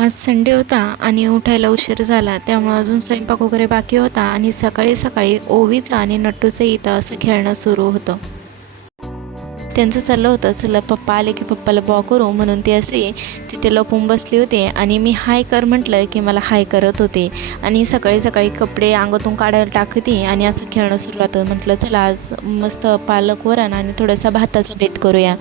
आज संडे होता आणि उठायला उशीर झाला, त्यामुळे अजून स्वयंपाक वगैरे बाकी होता आणि सकाळी सकाळी ओवीचं आणि नट्टूचं इथं असं खेळणं सुरू होतं. त्यांचं चाललं होतं, चला पप्पा आले की पप्पाला बॉ करू, म्हणून ते असे तिथे लपून बसले होते आणि मी हाय कर म्हटलं की मला हाय करत होते आणि सकाळी सकाळी कपडे अंगातून काढायला टाकते आणि असं खेळणं सुरुवात. म्हटलं चला आज मस्त पालक वरण आणि थोडासा भाताचा बेत करूया.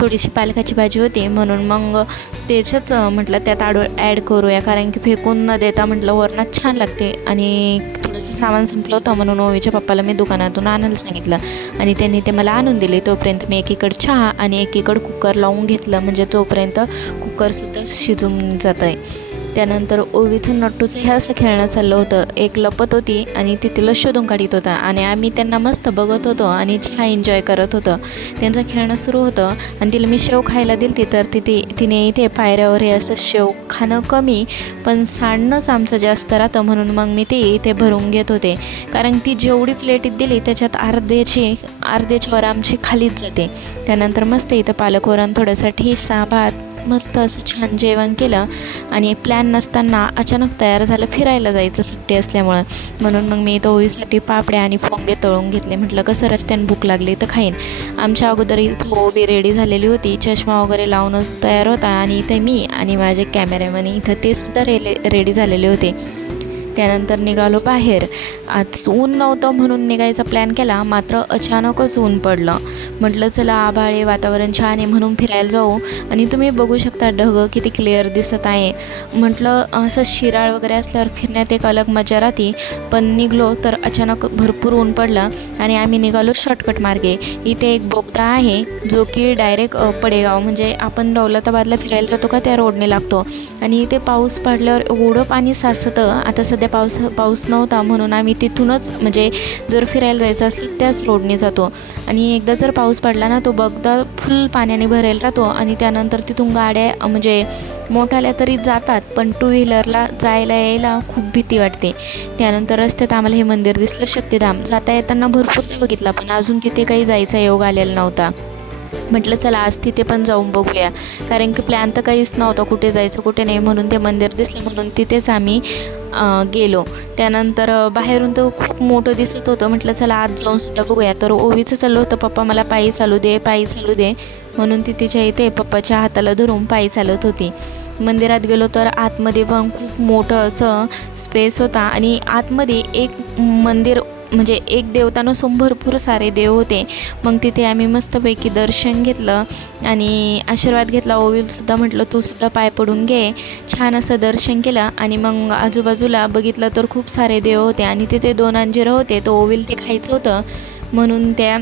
थोडीशी पालकाची भाजी होती म्हणून मग त्याच्याच म्हटलं त्यात ॲड करूया, कारण की फेकून न देता म्हटलं वरणात छान लागते. आणि थोडंसं सामान संपलं होतं म्हणून ओवीच्या पप्पाला मी दुकानातून आणायला सांगितलं आणि त्यांनी ते मला आणून दिले. तोपर्यंत मी एकीकडे चहा आणि एकीकडे कुकर लावून घेतलं, म्हणजे तोपर्यंत कुकरसुद्धा शिजून जात आहे. त्यानंतर ओवीचं नट्टूचं हे असं खेळणं चाललं होतं. एक लपत होती आणि ती तिला शोधून काढत होता आणि आम्ही त्यांना मस्त बघत होतो आणि चहा एन्जॉय करत होतं. त्यांचं खेळणं सुरू होतं आणि तिला मी शेव खायला दिली तर तिने इथे पायऱ्यावर हे असं शेव खाणं कमी पण सांडणंच आमचं जास्त राहतं, म्हणून मग मी ते इथे भरून घेत होते, कारण ती जेवढी प्लेटीत दिली त्याच्यात अर्ध्याच्या वर आमची खालीच जाते. त्यानंतर मस्त इथं पालक वरण, थोडंसं ठेचा भात, मस्त असं छान जेवण केलं आणि प्लॅन नसताना अचानक तयार झालं फिरायला जायचं सुट्टी असल्यामुळं. म्हणून मग मी इथं ओवीसाठी पापड्या आणि फोंगे तळून घेतले. म्हटलं कसं रस्त्याने भूक लागली तर खाईन. आमच्या अगोदर इथं ओवी रेडी झालेली होती, चष्मा वगैरे लावूनच तयार होता आणि इथे मी आणि माझे कॅमेरामॅन इथं ते सुद्धा रेडी झालेले होते. त्यानंतर निघालो बाहेर. आज ऊन नव्हतं म्हणून निघायचा प्लॅन केला, मात्र अचानकच ऊन पडलं. म्हटलं चला आभाळे वातावरण छान आहे म्हणून फिरायला जाऊ आणि तुम्ही बघू शकता ढग किती क्लिअर दिसत आहे. म्हटलं असं शिराळ वगैरे असल्यावर फिरण्यात एक अलग मजा राहते, पण निघलो तर अचानक भरपूर ऊन पडलं आणि आम्ही निघालो शॉर्टकट मार्गे. इथे एक बोगदा आहे जो की डायरेक्ट पडेगाव, म्हणजे आपण दौलताबादला फिरायला जातो का त्या रोडने लागतो. आणि इथे पाऊस पडल्यावर एवढं पाणी साचतं. आता सध्या पाऊस नव्हता म्हणून आम्ही तिथूनच, म्हणजे जर फिरायला जायचं असलं त्याच रोडने जातो आणि एकदा जर पाऊस पडला ना तो बोगदा फुल पाण्याने भरेल राहतो आणि त्यानंतर तिथून गाड्या म्हणजे मोठाल्या तरी जातात, पण टू व्हीलरला जायला यायला खूप भीती वाटते. त्यानंतर रस्त्यात आम्हाला हे मंदिर दिसलं, शक्तिधाम. जाता येताना भरपूर ते बघितला पण अजून तिथे काही जायचा योग आलेला नव्हता. म्हटलं चला आज तिथे पण जाऊन बघूया, कारण की प्लॅन तर काहीच नव्हतं कुठे जायचं कुठे नाही, म्हणून ते मंदिर दिसलं म्हणून तिथेच आम्ही गेलो. त्यानंतर बाहेरून तर खूप मोठं दिसत होतं. म्हटलं चला आज जाऊन सुद्धा बघूया. तर ओवीचं चाललं होतं पप्पा मला पायी चालू दे, म्हणून ती तिच्या इथे पप्पाच्या हाताला धरून पायी चालत होती. मंदिरात गेलो तर आतमध्ये पण खूप मोठं असं स्पेस होता आणि आतमध्ये एक मंदिर म्हणजे एक देवता नसून भरपूर सारे देव होते. मग तिथे आम्ही मस्तपैकी दर्शन घेतलं आणि आशीर्वाद घेतला. ओवीलसुद्धा म्हटलं तू सुद्धा पाय पडून घे. छान असं दर्शन केलं आणि मग आजूबाजूला बघितलं तर खूप सारे देव होते आणि तिथे 2 अंजीर होते. तो ओवील ते खायचं होतं म्हणून त्या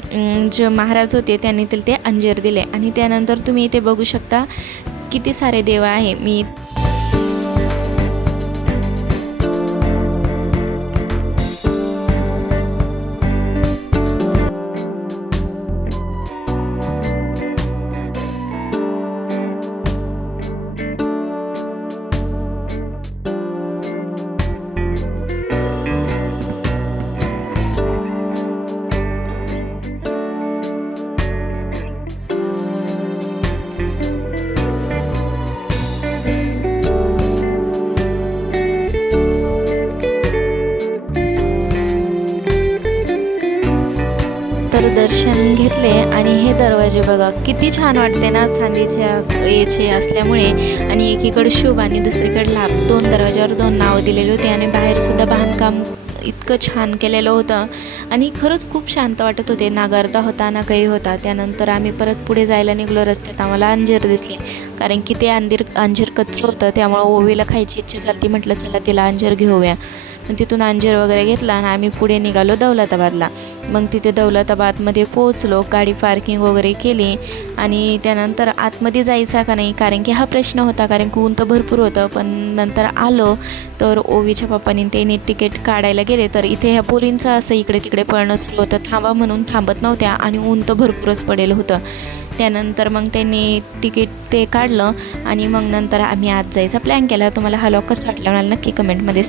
जे महाराज होते त्यांनी ते अंजीर दिले. आणि त्यानंतर तुम्ही इथे बघू शकता किती सारे देव आहे. मी तर दर्शन घेतले आणि हे दरवाजे बघा किती छान वाटते ना, चांदीच्या याचे असल्यामुळे. आणि एकीकडे शुभ आणि दुसरीकडे लाभ, 2 दरवाज्यावर 2 नावं दिलेली होती आणि बाहेरसुद्धा बांधकाम इतकं छान केलेलं होतं आणि खरंच खूप शांत वाटत होते. ना गर्दा होता ना काही होता. त्यानंतर आम्ही परत पुढे जायला निघलो. रस्त्यात आम्हाला अंजीर दिसले, कारण की ते अंजीर कच्चं होतं, त्यामुळं ओवीला खायची इच्छा झाली. म्हटलं चला तिला अंजीर घेऊया. मग तिथून अंजीर वगैरे घेतला आणि आम्ही पुढे निघालो दौलताबादला. मग तिथे दौलताबादमध्ये पोहोचलो, गाडी पार्किंग वगैरे केली आणि त्यानंतर आतमध्ये जायचा का नाही, कारण की हा प्रश्न होता, कारण की ऊन तर भरपूर होतं. पण नंतर आलो तर ओवीच्या पप्पांनी त्यांनी तिकीट काढायला गेले तर इथे ह्या पोरींचं असं इकडे तिकडे पळणं सुरू होतं. थांबा म्हणून थांबत नव्हत्या आणि ऊन तर भरपूरच पडेल होतं. त्यानंतर मग त्यांनी तिकीट ते काढलं आणि मग नंतर आम्ही आज जायचा प्लॅन केला. तुम्हाला हा व्लॉग कसा वाटला मला नक्की कमेंटमध्ये